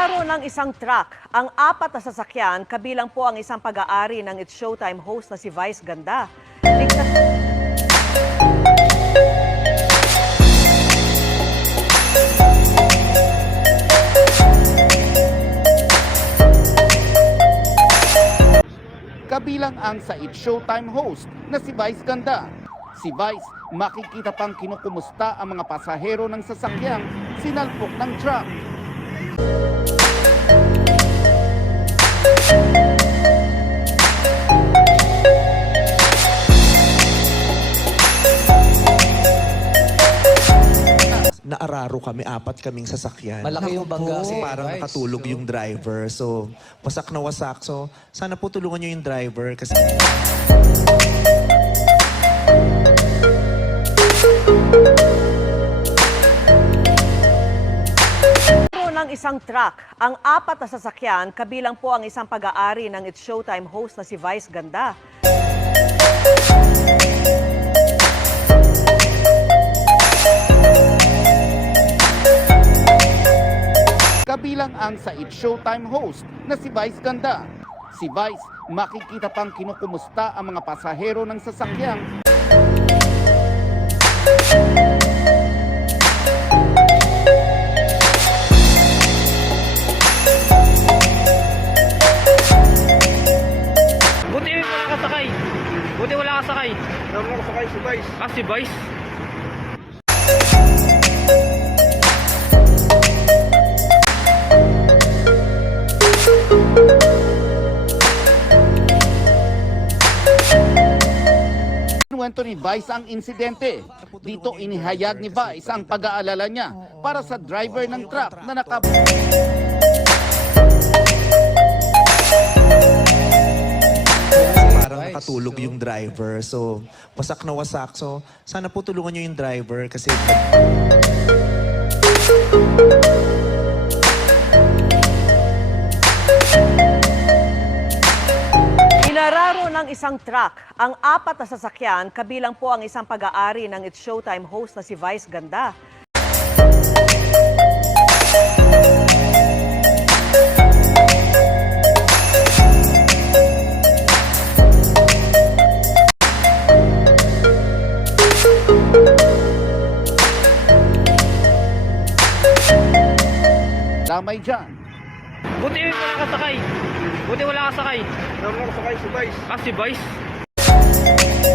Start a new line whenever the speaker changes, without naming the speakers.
Inararo ng isang truck ang apat na sasakyan kabilang po ang isang pag-aari ng It's Showtime host na si Vice Ganda. Ligtas
kabilang ang sa It Showtime host na si Vice Ganda. Si Vice makikita pang kinukumusta ang mga pasahero ng sasakyang sinalpok ng truck.
Naararo kami, apat kaming sasakyan.
Malaki yung bangga.
Kasi parang
guys.
nakatulog yung driver. So, wasak na wasak. So, sana po tulungan nyo yung driver kasi
ng isang truck ang apat na sasakyan kabilang po ang isang pag-aari ng It's Showtime host na si Vice Ganda.
Kabilang ang sa It Showtime host na si Vice Ganda. Si Vice makikita pang kinukumusta ang mga pasahero ng sasakyang
Buti wala ka sakay. Buti wala ka sakay.
Naman ako sakay si Vice.
Ah, si Vice.
Kinuwento ni Vice ang insidente. Dito inihayag ni Vice ang pag-aalala niya para sa driver ng truck na nakap...
parang nakatulog yung driver. So, wasak na wasak. So, sana po tulungan nyo yung driver kasi
ng isang truck ang apat na sasakyan kabilang po ang isang pag-aari ng It's Showtime host na si Vice Ganda.
Damay dyan.
Buti wala ka sakay. Buti wala ka sakay.
Naman ako sakay si Vice.
Ah, si Vice.